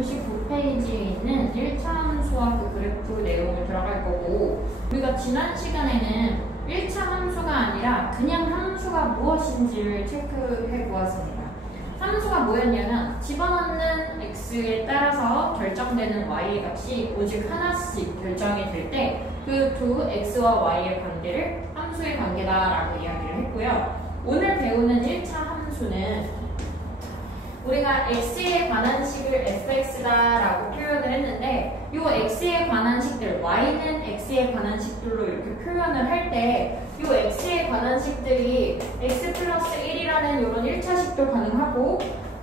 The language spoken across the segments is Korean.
99페이지에 있는 1차 함수와 그 그래프 내용을 들어갈 거고, 우리가 지난 시간에는 1차 함수가 아니라 그냥 함수가 무엇인지를 체크해 보았습니다. 함수가 뭐였냐면 집어넣는 x에 따라서 결정되는 y의 값이 오직 하나씩 결정이 될 때 그 두 x와 y의 관계를 함수의 관계다라고 이야기를 했고요. 오늘 배우는 1차 함수는 우리가 x에 관한 식을 fx다라고 표현을 했는데, 이 x에 관한 식들, y는 x에 관한 식들로 이렇게 표현을 할 때 이 x에 관한 식들이 x 플러스 1이라는 이런 1차식도 가능하고,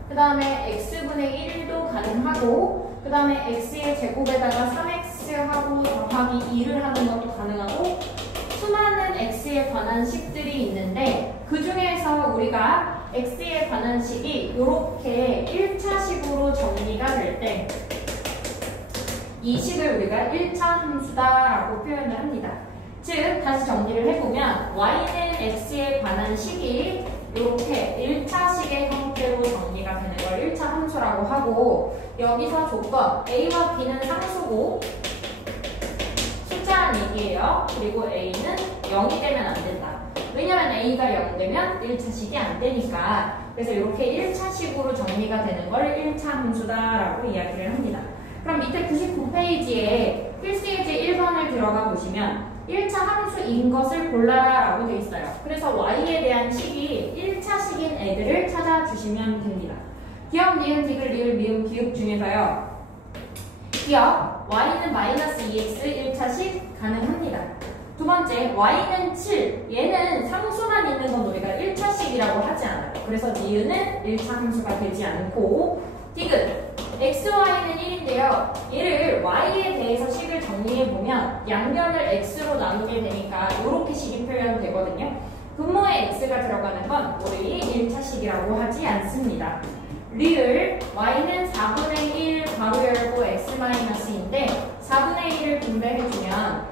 그 다음에 x분의 1도 가능하고, 그 다음에 x의 제곱에다가 3x하고 더하기 2를 하는 것도 가능하고, 수많은 x에 관한 식들이 있는데 그 중에서 우리가 x에 관한 식이 이렇게 1차식으로 정리가 될 때 이 식을 우리가 1차 함수다라고 표현을 합니다. 즉 다시 정리를 해보면 y는 x에 관한 식이 이렇게 1차식의 형태로 정리가 되는 걸 1차 함수라고 하고, 여기서 조건 a와 b는 상수고 숫자란 얘기예요. 그리고 a는 0이 되면 안 된다. 왜냐면 a가 0 되면 1차식이 안 되니까. 그래서 이렇게 1차식으로 정리가 되는 걸 1차 함수다라고 이야기를 합니다. 그럼 밑에 99페이지에 필수예제 1번을 들어가 보시면 1차 함수인 것을 골라라 라고 되어 있어요. 그래서 y에 대한 식이 1차식인 애들을 찾아주시면 됩니다. 기억, 니은, 디귿, 리을, 미음, 기읍 중에서요, 기억, y는 마이너스 2x 1차식 가능합니다. 두 번째, y는 7. 얘는 상수만 있는 건 우리가 1차식이라고 하지 않아요. 그래서 니은은 1차 함수가 되지 않고, 디귿, x, y는 1인데요. 얘를 y에 대해서 식을 정리해보면 양변을 x로 나누게 되니까 이렇게 식이 표현되거든요. 분모에 x가 들어가는 건 우리 1차식이라고 하지 않습니다. 리을, y는 4분의 1 가로 열고 x-인데 4분의 1을 분배해주면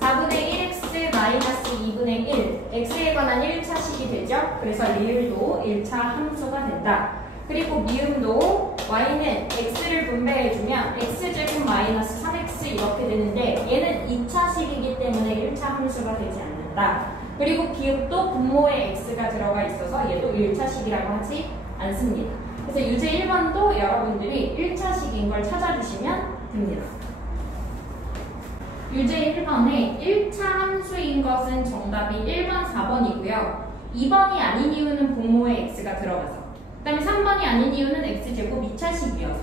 4분의 1x-2분의 1, x에 관한 1차식이 되죠. 그래서 리을도 1차 함수가 된다. 그리고 미음도 y는 x를 분배해주면 x제곱 마이너스 3x 이렇게 되는데 얘는 2차식이기 때문에 1차 함수가 되지 않는다. 그리고 기읍도 분모에 x가 들어가 있어서 얘도 1차식이라고 하지 않습니다. 그래서 유제 1번도 여러분들이 1차식인 걸 찾아주시면 됩니다. 유제 1번에 1차 함수인 것은 정답이 1번, 4번이고요. 2번이 아닌 이유는 분모에 x가 들어가서, 그 다음에 3번이 아닌 이유는 x제곱 2차식이어서,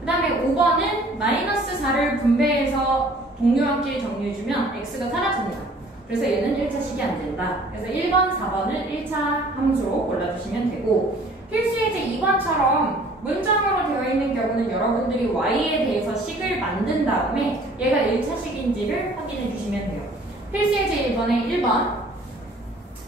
그 다음에 5번은 마이너스 4를 분배해서 동료한끼리 정리해주면 x가 사라집니다. 그래서 얘는 1차식이 안 된다. 그래서 1번, 4번을 1차 함수로 골라주시면 되고, 필수예제 2번처럼 문장으로 되어 있는 경우는 여러분들이 y에 대해서 식을 만든 다음에 얘가 1차식인지를 확인해 주시면 돼요. 필수예제 1번에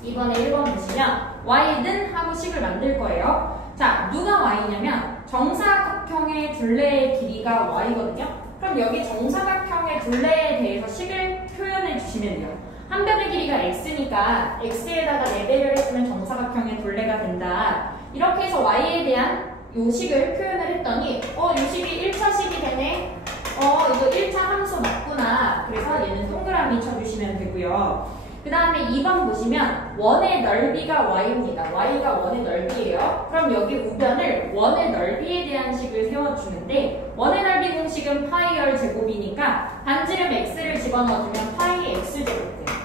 2번에 1번 보시면 y는 하고 식을 만들 거예요. 자, 누가 y냐면 정사각형의 둘레의 길이가 y거든요. 그럼 여기 정사각형의 둘레에 대해서 식을 표현해 주시면 돼요. 한 변의 길이가 x니까 x에다가 4배를 해주면 정사각형의 둘레가 된다. 이렇게 해서 y에 대한 요 식을 표현을 했더니 요 식이 1차식이 되네. 이거 1차 함수 맞구나. 그래서 얘는 동그라미 쳐주시면 되고요. 그 다음에 2번 보시면 원의 넓이가 y입니다. y가 원의 넓이에요. 그럼 여기 우변을 원의 넓이에 대한 식을 세워주는데, 원의 넓이 공식은 파이열 제곱이니까 반지름 x를 집어넣어주면 파이 x제곱 돼요.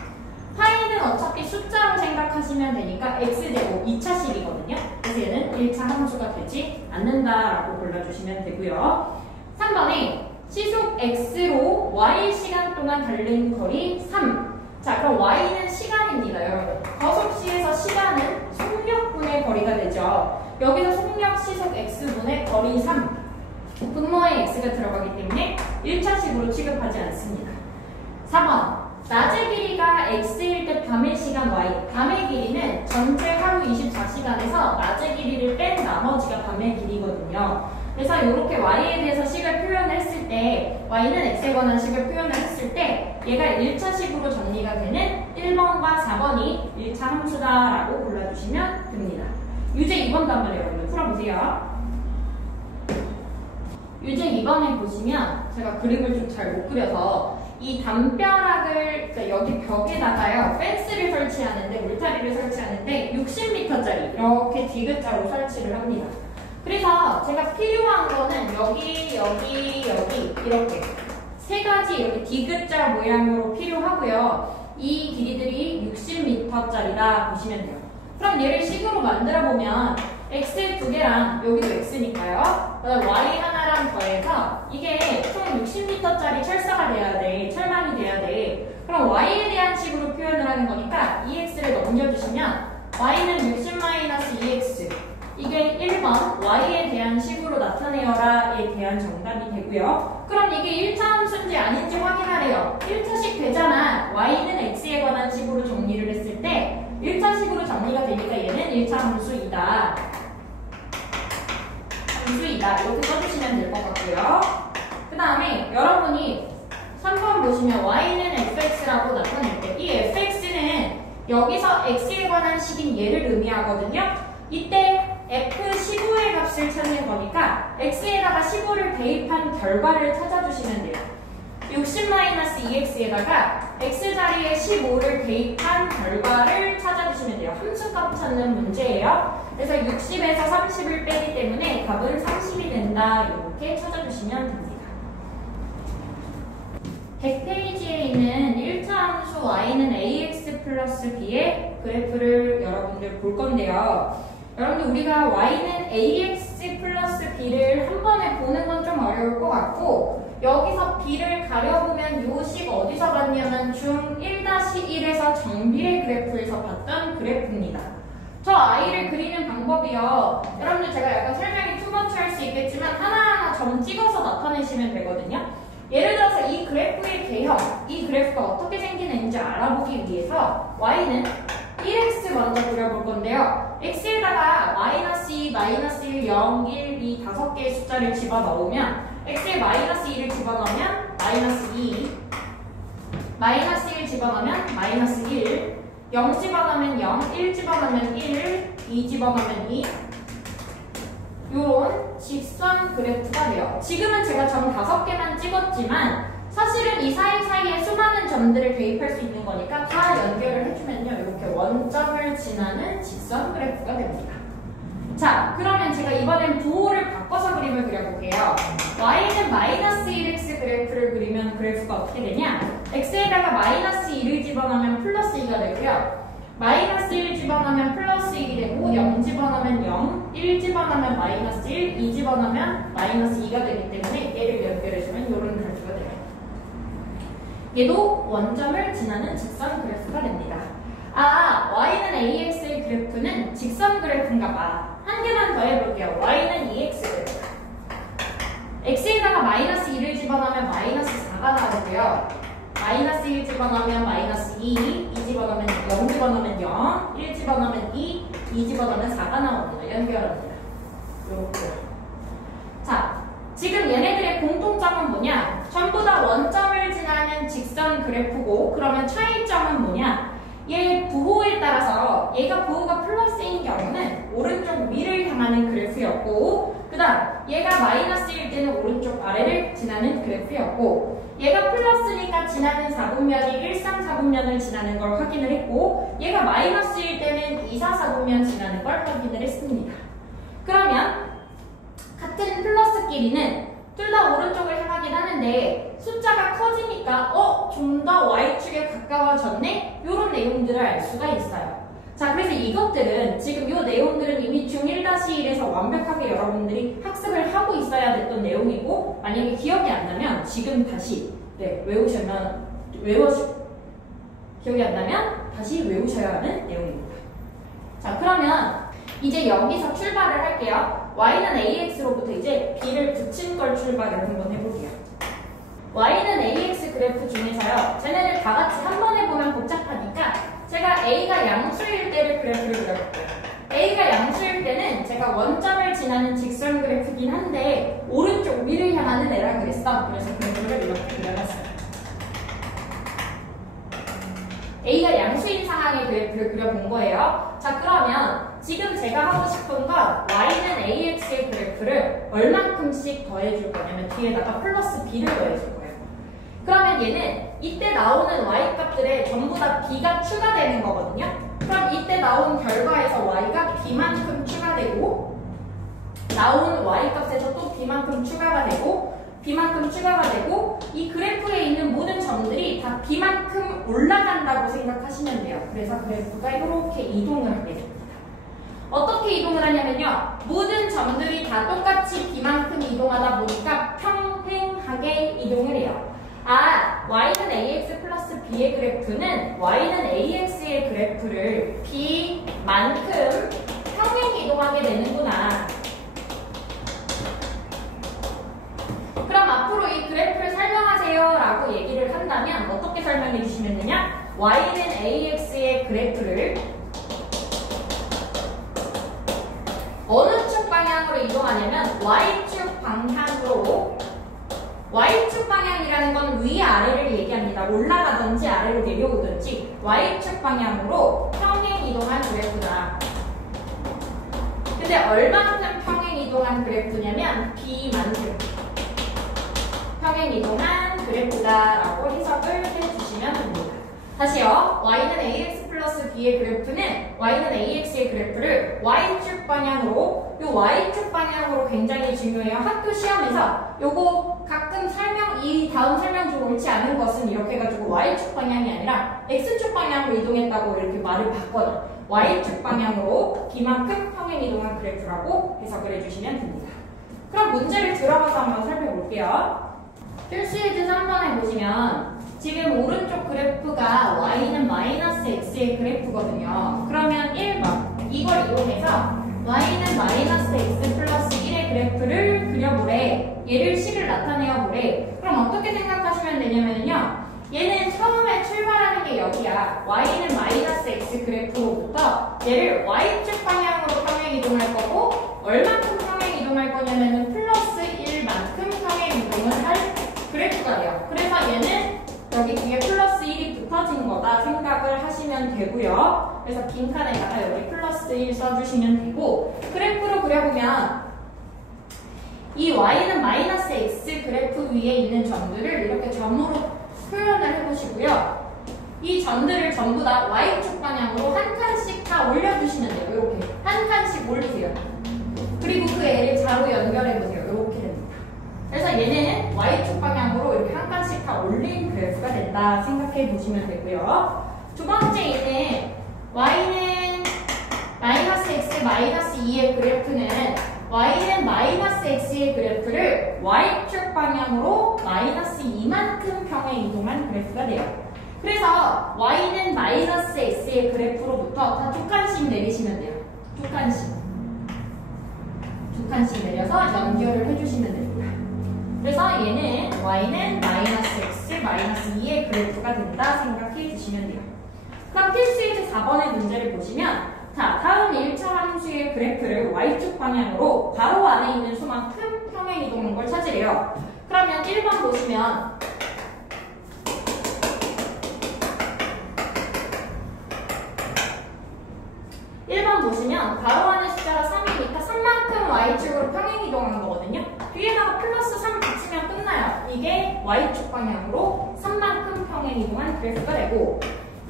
파이는 어차피 숫자로 생각하시면 되니까 x제곱 2차식이거든요. 그래서 얘는 1차 함수가 되지 않는다라고 골라주시면 되고요. 3번에 시속 x로 y 시간 동안 달린 거리 3. 자, 그럼 y는 시간입니다, 여러분. 거속시에서 시간은 속력분의 거리가 되죠. 여기서 속력 시속 x분의 거리 3. 분모에 x가 들어가기 때문에 1차식으로 취급하지 않습니다. 4번. 낮의 길이가 x일 때 밤의 시간 y. 밤의 길이는 전체 하루 24시간에서 낮의 길이를 뺀 나머지가 밤의 길이거든요. 그래서 이렇게 y에 대해서 식을 표현했을 때, y는 x에 관한 식을 표현을 했을 때 얘가 1차식으로 정리가 되는 1번과 4번이 1차 함수다라고 골라주시면 됩니다. 유제 2번도 한번 여러분 풀어보세요. 이제 이번에 보시면 제가 그림을 좀 잘 못 그려서 이 담벼락을 그러니까 여기 벽에다가요 펜스를 설치하는데 울타리를 설치하는데 60m짜리 이렇게 디귿자로 설치를 합니다. 그래서 제가 필요한 거는 여기 이렇게 세 가지 이렇게 디귿자 모양으로 필요하고요. 이 길이들이 60m짜리다 보시면 돼요. 그럼 얘를 식으로 만들어 보면 x 두 개랑 여기도 x니까요. y 하나랑 더해서 이게 총 60m짜리 철사가 돼야 돼. 철망이 돼야 돼. 그럼 y에 대한 식으로 표현을 하는 거니까 2x를 넘겨주시면 y는 60-2x 이게 1번 y에 대한 식으로 나타내어라에 대한 정답이 되고요. 그럼 이게 1차 함수인지 아닌지 확인하래요. 1차식 되잖아. y는 x에 관한 식으로 정리를 했을 때 1차식으로 정리가 되니까 얘는 1차 함수이다. 이렇게 써주시면 될 것 같고요. 그 다음에 여러분이 3번 보시면 y는 fx라고 나타낼 때 이 fx는 여기서 x에 관한 식인 얘를 의미하거든요. 이때 f15의 값을 찾는 거니까 x에다가 15를 대입한 결과를 찾아주시면 돼요. 60-2x에다가 x 자리에 15를 대입한 결과를 찾아주시면 돼요. 함수값 찾는 문제예요. 그래서 60에서 30을 빼기 때문에 값은 30이 된다. 이렇게 찾아주시면 됩니다. 100페이지에 있는 1차 함수 y는 ax 플러스 b의 그래프를 여러분들 볼 건데요. 여러분들 우리가 y는 ax 플러스 b를 한 번에 보는 건 좀 어려울 것 같고 여기서 b를 가려보면 요 식 어디서 봤냐면 중1-1에서 정비례 그래프에서 봤던 그래프입니다. 저 아이를 그리는 방법이요. 여러분들 제가 약간 설명이 투머치 할 수 있겠지만 하나하나 점 찍어서 나타내시면 되거든요. 예를 들어서 이 그래프의 개형, 이 그래프가 어떻게 생기는지 알아보기 위해서 y는 1x 먼저 그려볼 건데요. x에다가 -2, -1, 0, 1, 2 다섯 개의 숫자를 집어넣으면 x에 -2를 집어넣으면 -2, -1 집어넣으면 -1, 0 집어넣으면 0, 1 집어넣으면 1, 2 집어넣으면 2 요런 직선 그래프가 돼요. 지금은 제가 점 5개만 찍었지만 사실은 이 사이사이에 수많은 점들을 대입할 수 있는 거니까 다 연결을 해주면요. 이렇게 원점을 지나는 직선 그래프가 됩니다. 자, 그러면 제가 이번엔 부호를 바꿔서 그림을 그려볼게요. y는 -1x 그래프를 그리면 그래프가 어떻게 되냐? x에다가 -2를 집어넣으면 +2가 되고요. -1 집어넣으면 +1이 되고 0 집어넣으면 0, 1 집어넣으면 -1, 2 집어넣으면 -2가 되기 때문에 얘를 연결해주면 이런 그래프가 돼요. 얘도 원점을 지나는 직선 그래프가 됩니다. 아, y는 ax의 그래프는 직선 그래프인가 봐. 한 개만 더 해볼게요. y는 2x 그래프. x에다가 -2를 집어넣으면 -4가 나오고요. -1 집어넣으면 -2, 2 집어넣으면 0 집어넣으면 0, 1 집어넣으면 2, 2 집어넣으면 4가 나옵니다. 연결합니다. 이렇게. 자, 지금 얘네들의 공통점은 뭐냐? 전부 다 원점을 지나는 직선 그래프고 그러면 차이점은 뭐냐? 얘 부호에 따라서 얘가 부호가 플러스인 경우는 오른쪽 위를 향하는 그래프였고 그 다음 얘가 마이너스일 때는 오른쪽 아래를 지나는 그래프였고 얘가 플러스니까 지나는 4분면이 1,3,4분면을 지나는 걸 확인을 했고 얘가 마이너스일 때는 2,4,4분면 지나는 걸 확인을 했습니다. 그러면 같은 플러스끼리는 둘 다 오른쪽을 향하긴 하는데 숫자가 커지니까 좀 더 y축에 가까워졌네? 이런 내용들을 알 수가 있어요. 자, 그래서 이것들은 지금 이 내용들은 이미 중1-1에서 완벽하게 여러분들이 학습을 하고 있어야 됐던 내용이고 만약에 기억이 안 나면 지금 다시 기억이 안 나면 다시 외우셔야 하는 내용입니다. 자, 그러면 이제 여기서 출발을 할게요. y는 ax로부터 이제 b를 붙인 걸 출발을 한번 해볼게요. y는 ax 그래프 중에서요. 쟤네들 다 같이 한 번에 보면 복잡하니까 제가 a가 양수일 때를 그래프를 그려볼게요. a가 양수일 때는 제가 원점을 지나는 직선 그래프긴 한데 오른쪽 위를 향하는 애라 그랬어. 그래서 그래프를 이렇게 그려봤어요. a가 양수인 상황의 그래프를 그려본 거예요. 자, 그러면 지금 제가 하고 싶은 건 y는 ax의 그래프를 얼만큼씩 더해줄 거냐면 뒤에다가 플러스 b를 더해줄 거예요. 그러면 얘는 이때 나오는 y 값들에 전부 다 b가 추가되는 거거든요. 그럼 이때 나온 결과에서 y가 b만큼 추가되고 나온 y 값에서 또 b만큼 추가가 되고 b만큼 추가가 되고 이 그래프에 있는 모든 점들이 다 b만큼 올라간다고 생각하시면 돼요. 그래서 그래프가 이렇게 이동을 하게 됩니다. 어떻게 이동을 하냐면요. 모든 점들이 다 똑같이 b만큼 이동하다 보니까 평행하게 이동을 해요. 아, y는 ax 플러스 b의 그래프는 y는 ax의 그래프를 b만큼 평행 이동하게 되는구나. 그럼 앞으로 이 그래프를 설명하세요 라고 얘기를 한다면 어떻게 설명해 주시면 되냐? y는 ax의 그래프를 어느 축 방향으로 이동하냐면 y축 방향으로. y축 방향이라는 건 위아래를 얘기합니다. 올라가든지 아래로 내려오든지 y축 방향으로 평행 이동한 그래프다. 근데 얼마만큼 평행 이동한 그래프냐면 b만큼 평행 이동한 그래프다라고 해석을 해주시면 됩니다. 다시요. y는 ax 플러스 b의 그래프는 y는 ax의 그래프를 y축 방향으로, 요 y축 방향으로 굉장히 중요해요. 학교 시험에서 요거 가끔 이 다음 설명 중 옳지 않은 것은 이렇게 해가지고 y축 방향이 아니라 x축 방향으로 이동했다고 이렇게 말을 바꿔요. y축 방향으로 b만큼 평행 이동한 그래프라고 해석을 해주시면 됩니다. 그럼 문제를 들어가서 한번 살펴볼게요. 필수예제 3번에 보시면 지금 오른쪽 그래프가 y는 마이너스 x의 그래프거든요. 그러면 1번 이걸 이용해서 y는 마이너스 x 플러스 1의 그래프를 그려보래. 얘를 식을 나타내어 보래. 그럼 어떻게 생각하시면 되냐면요. 얘는 처음에 출발하는 게 여기야. y는 마이너스 x 그래프로부터 얘를 y축 방향으로 평행 이동할 거고 얼만큼 평행 이동할 거냐면은 플러스 1만큼 평행 이동을 할 그래프가 돼요. 그래서 얘는 여기 뒤에 플러스 1이 붙어진 거다 생각을 하시면 되고요. 그래서 빈 칸에다가 여기 플러스 1 써주시면 되고 그래프로 그려보면 이 y는 마이너스 x 그래프 위에 있는 점들을 이렇게 점으로 표현을 해보시고요. 이 점들을 전부 다 y축 방향으로 한 칸씩 다 올려주시면 돼요. 이렇게 한 칸씩 올리세요. 그리고 그 애를 자로 연결해보세요. 이렇게 됩니다. 그래서 얘는 y축 방향으로 이렇게 한 칸씩 다 올린 그래프가 된다 생각해 보시면 되고요. 두 번째 있는 y는 마이너스 x 마이너스 2의 그래프는 y는 마이너스 x의 그래프를 y축 방향으로 마이너스 2만큼 평행 이동한 그래프가 돼요. 그래서 y는 마이너스 x의 그래프로부터 다 두 칸씩 내리시면 돼요. 두 칸씩 내려서 연결을 해주시면 됩니다. 그래서 얘는 y는 마이너스 x 마이너스 2의 그래프가 된다 생각해 주시면 돼요. 그럼 필수예제 4번의 문제를 보시면 자, 다음 1차 함수의 그래프를 y축 방향으로 괄호 안에 있는 수만큼 평행 이동한 걸 찾으래요. 그러면 1번 보시면 괄호 안에 숫자가 3이니까 3만큼 y축으로 평행 이동한 거거든요. 뒤에다가 플러스 3 붙이면 끝나요. 이게 y축 방향으로 3만큼 평행 이동한 그래프가 되고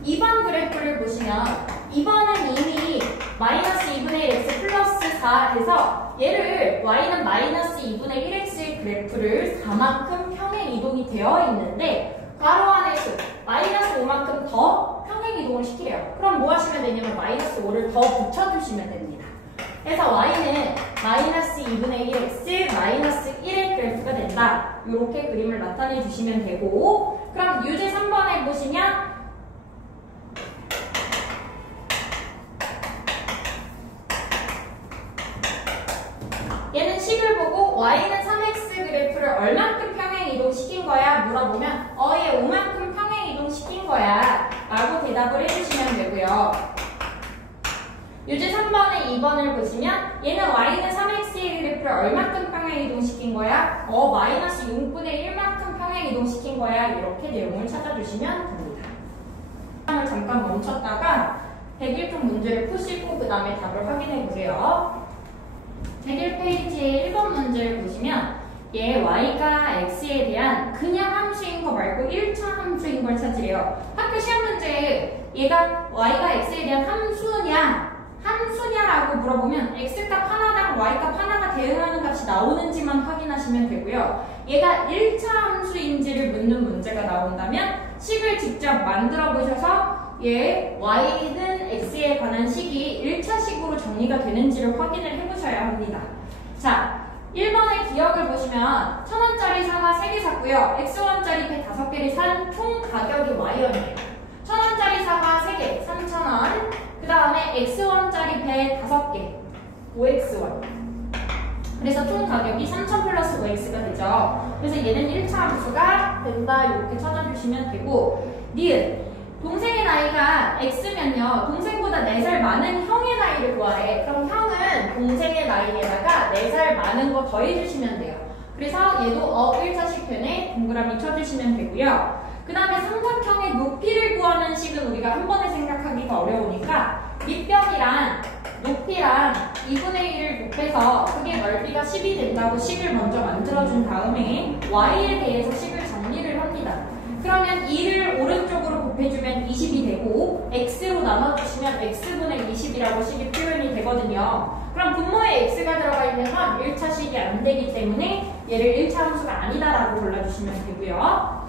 2번 그래프를 보시면 2번은 이미 마이너스 2분의 1 x 플러스 4 해서 얘를 y는 마이너스 2분의 1x의 그래프를 4만큼 평행 이동이 되어 있는데 괄호 안의 수 마이너스 5만큼 더 평행 이동을 시키래요. 그럼 뭐 하시면 되냐면 마이너스 5를 더 붙여주시면 됩니다. 그래서 y는 마이너스 2분의 1x 마이너스 1의 그래프가 된다. 이렇게 그림을 나타내 주시면 되고 그럼 유제 3번에 보시면 얘는 식을 보고 y는 3x 그래프를 얼만큼 평행 이동시킨 거야? 물어보면 얘 5만큼 평행 이동시킨 거야 라고 대답을 해주시면 되고요. 유제 3번에 2번을 보시면 얘는 y는 3x의 그래프를 얼만큼 평행 이동시킨 거야? 마이너스 6분의 1만큼 평행 이동시킨 거야. 이렇게 내용을 찾아주시면 됩니다. 잠깐 멈췄다가 101쪽 문제를 푸시고 그 다음에 답을 확인해 보세요. 101페이지의 1번 문제를 보시면 얘 y가 x에 대한 그냥 함수인 거 말고 1차 함수인 걸 찾으래요. 학교 시험 문제에 얘가 y가 x에 대한 함수냐라고 물어보면 x값 하나당 y값 하나가 대응하는 값이 나오는지만 확인하시면 되고요. 얘가 1차 함수인지를 묻는 문제가 나온다면 식을 직접 만들어 보셔서 얘 y는 x에 관한 식이 1차식으로 정리가 되는지를 확인을 해보셔야 합니다. 자, 1번의 기억을 보시면 1000원짜리 사과 3개 샀고요. X1짜리 배 5개를 산 총 가격이 Y원이에요. 1000원짜리 사과 3개, 3,000원. 그 다음에 X1짜리 배 5개, 5X1. 그래서 총 가격이 3,000 플러스 5X가 되죠. 그래서 얘는 1차 함수가 된다. 이렇게 찾아주시면 되고, 니은. 동생의 나이가 X면요. 동생보다 4살 많은 형의 나이를 구하래. 그럼 형은 동생의 나이에다가 4살 많은 거 더해주시면 돼요. 그래서 얘도 1차식 편에 동그라미 쳐주시면 되고요. 그 다음에 삼각형의 높이를 구하는 식은 우리가 한 번에 생각하기가 어려우니까 밑변이랑 높이랑 2분의 1을 곱해서 그게 넓이가 10이 된다고 식을 먼저 만들어준 다음에 y에 대해서 식을 정리를 합니다. 그러면 2를 오른쪽으로 곱해주면 20이 되고 x로 나눠주시면 x분의 20이라고 식이 표현이 되거든요. 그럼 분모에 x가 들어가 있는 건 1차식이 안 되기 때문에 얘를 1차 함수가 아니다라고 골라주시면 되고요.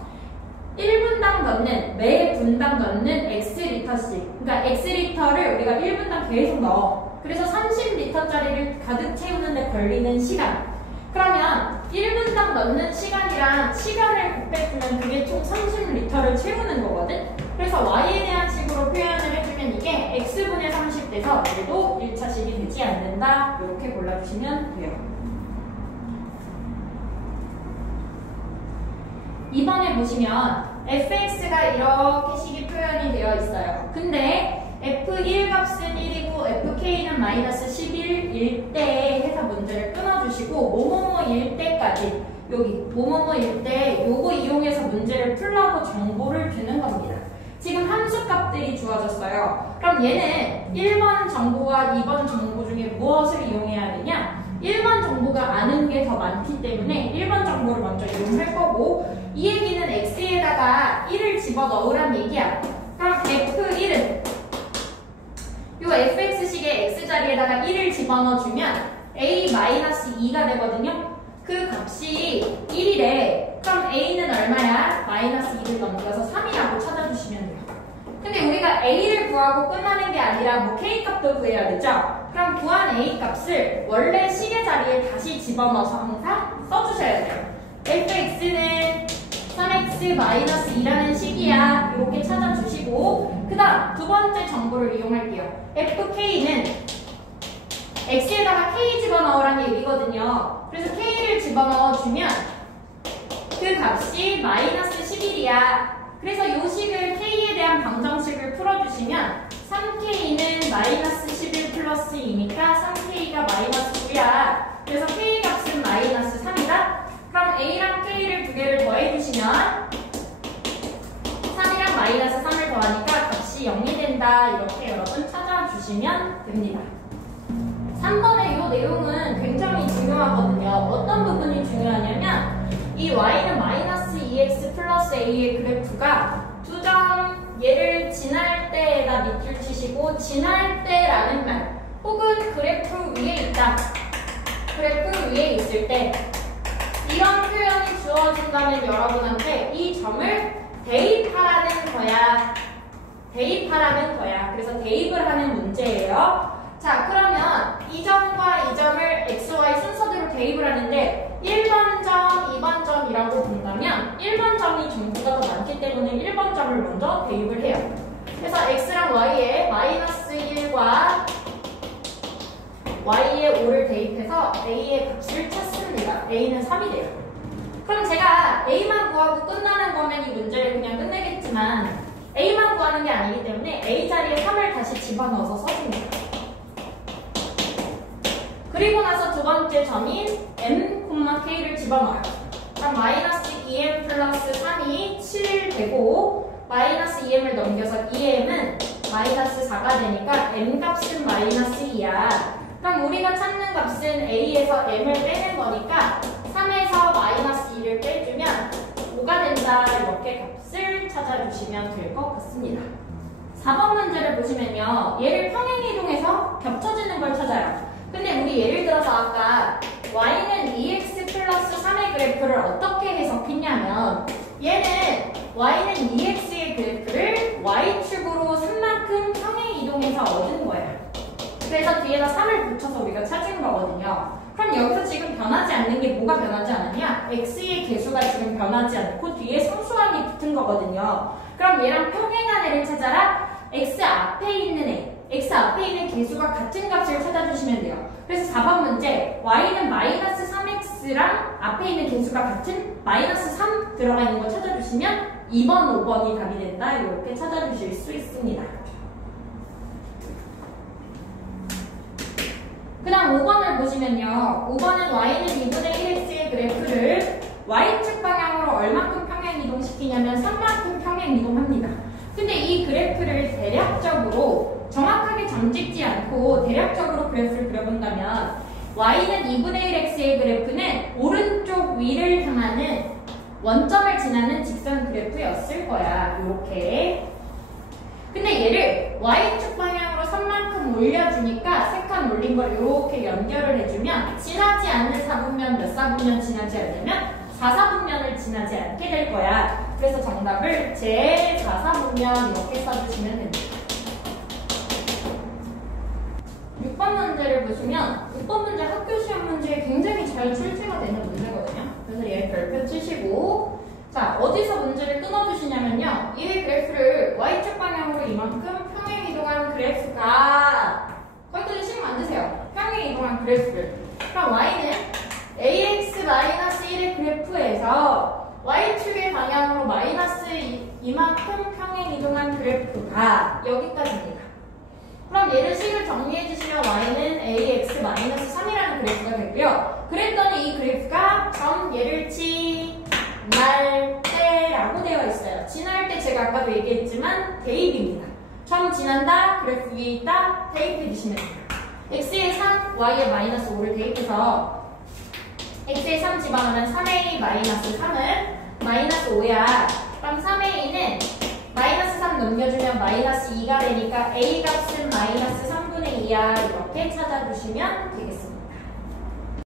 1분당 넣는, 매 분당 넣는 x리터씩. 그러니까 x리터를 우리가 1분당 계속 넣어. 그래서 30리터짜리를 가득 채우는데 걸리는 시간. 그러면 1분당 넣는 시간이랑 시간을 곱해주면 그게 총 30리터를 채우는 거거든? 그래서 y에 대한 식으로 표현을 해주면 이게 x분의 30 돼서 얘도 1차식이 되지 않는다. 이렇게 골라주시면 돼요. 2번에 보시면 fx가 이렇게 식이 표현이 되어 있어요. 근데 f1 값은 1이고 fk는 마이너스 11일 때에 해서 문제를 끊어주시고 뭐뭐뭐일 때까지 여기 뭐뭐뭐일 때 요거 이용해서 문제를 풀라고 정보를 주는 겁니다. 지금 함수 값들이 주어졌어요. 그럼 얘는 1번 정보와 2번 정보 중에 무엇을 이용해야 되냐? 1번 정보가 아는 게 더 많기 때문에 1번 정보를 먼저 이용할 거고 이 얘기는 x에다가 1을 집어넣으란 얘기야. 그럼 f1은 요 fx식의 x자리에다가 1을 집어넣어주면 a-2가 되거든요. 그 값이 1이래. 그럼 a는 얼마야? 마이너스 2를 넘겨서 3이라고 찾아주시면 돼요. 근데 우리가 a를 구하고 끝나는 게 아니라 뭐 k 값도 구해야 되죠? 그럼 구한 a 값을 원래 식의 자리에 다시 집어넣어서 항상 써주셔야 돼요. fx는 3x-2라는 식이야. 이렇게 찾아주시고 그 다음 두 번째 정보를 이용할게요. fk는 x에다가 k 집어넣으라는 얘기거든요. 그래서 k를 집어넣어주면 그 값이 마이너스 11이야. 그래서 이 식을 k에 대한 방정식을 풀어주시면 3k는 마이너스 11 플러스 2니까 3k가 마이너스 9야. 그래서 k 값은 마이너스 3이다. 그럼 a랑 k를 두 개를 더해주시면 3이랑 마이너스 3을 더하니까 값이 0이 된다. 이렇게 여러분 찾아주시면 됩니다. 3번의 이 내용은 굉장히 중요하거든요. 어떤 부분이 중요하냐면 이 y는 마이너스 2x 플러스 a의 그래프가 두 점 얘를 지날 때에다 밑줄 치시고 지날 때라는 말 혹은 그래프 위에 있다. 그래프 위에 있을 때 이런 표현이 주어진다면 여러분한테 이 점을 대입하라는 거야. 대입하라는 거야. 그래서 대입을 하는 문제예요. 자, 그러면 이 점과 이 점을 x, y 순서대로 대입을 하는데 1번 점, 2번 점이라고 본다면 1번 점이 정보가 더 많기 때문에 1번 점을 먼저 대입을 해요. 그래서 x랑 y에 마이너스 1과 y에 5를 대입해서 a의 값을 찾습니다. a는 3이 돼요. 그럼 제가 a만 구하고 끝나는 거면 이 문제를 그냥 끝내겠지만 a만 구하는 게 아니기 때문에 a 자리에 3을 다시 집어넣어서 써줍니다. 그리고 나서 두 번째 점인 m, k를 집어넣어요. 그럼 마이너스 2m 플러스 3이 7 되고 마이너스 2m을 넘겨서 2m은 마이너스 4가 되니까 m 값은 마이너스 2야. 그럼 우리가 찾는 값은 a에서 m을 빼는 거니까 3에서 마이너스 2를 빼주면 5가 된다. 이렇게 값을 찾아주시면 될 것 같습니다. 4번 문제를 보시면요. 얘를 평행이동해서 겹쳐지는 걸 찾아요. 근데 우리 예를 들어서 아까 y는 2x 플러스 3의 그래프를 어떻게 해석했냐면 얘는 y는 2x의 그래프를 y축으로 3만큼 평행이동해서 얻은 거예요. 그래서 뒤에다 3을 붙여서 우리가 찾은 거거든요. 그럼 여기서 지금 변하지 않는 게 뭐가 변하지 않았냐? x의 개수가 지금 변하지 않고 뒤에 소수함이 붙은 거거든요. 그럼 얘랑 평행한 애를 찾아라. x 앞에 있는 애, x 앞에 있는 개수가 같은 값을 찾아주시면 돼요. 그래서 4번 문제 y는 마이너스 3x랑 앞에 있는 개수가 같은 마이너스 3 들어가 있는 거 찾아주시면 2번, 5번이 답이 된다. 이렇게 찾아주실 수 있습니다. 그 다음 5번을 보시면요. 5번은 y는 2분의 1x의 그래프를 y축 방향으로 얼만큼 평행 이동시키냐면 3만큼 평행 이동합니다. 근데 이 그래프를 대략적으로 정확하게 점찍지 않고 대략적으로 그래프를 그려본다면 y는 2분의 1x의 그래프는 오른쪽 위를 향하는 원점을 지나는 직선 그래프였을 거야. 이렇게. 근데 얘를 y축 방향으로 3만큼 올려주니까 세 칸 올린 걸 이렇게 연결을 해주면 지나지 않는 4분면 몇 4분면 지나지 않으면 4, 4분면을 지나지 않게 될 거야. 그래서 정답을 제 4, 4분면 이렇게 써주시면 됩니다. 6번 문제를 보시면 6번 문제 학교 시험 문제에 굉장히 잘 출제가 되는 문제거든요. 그래서 얘 별표 치시고 자 어디서 문제를 끊어주시냐면요. 이 그래프를 y축 방향으로 이만큼 평행 이동한 그래프가 거기까지 신경 안 드세요. 평행 이동한 그래프를. 그럼 y는 ax-1의 그래프에서 y축의 방향으로 마이너스 이만큼 평행 이동한 그래프가 여기까지입니다. 그럼 얘를 식을 정리해 주시면 y는 ax-3이라는 그래프가 되고요. 그랬더니 이 그래프가 점 얘를 지날 때라고 되어 있어요. 지날 때 제가 아까도 얘기했지만 대입입니다. 점 지난다, 그래프 위에 있다, 대입해 주시면 됩니다. x에 3, y에 마이너스 5를 대입해서 x에 3 집어넣으면 3a 마이너스 3은 마이너스 5야. 그럼 3a는 마이너스 3 넘겨주면 마이너스 2가 되니까 a 값은 마이너스 3분의 2야. 이렇게 찾아주시면 되겠습니다.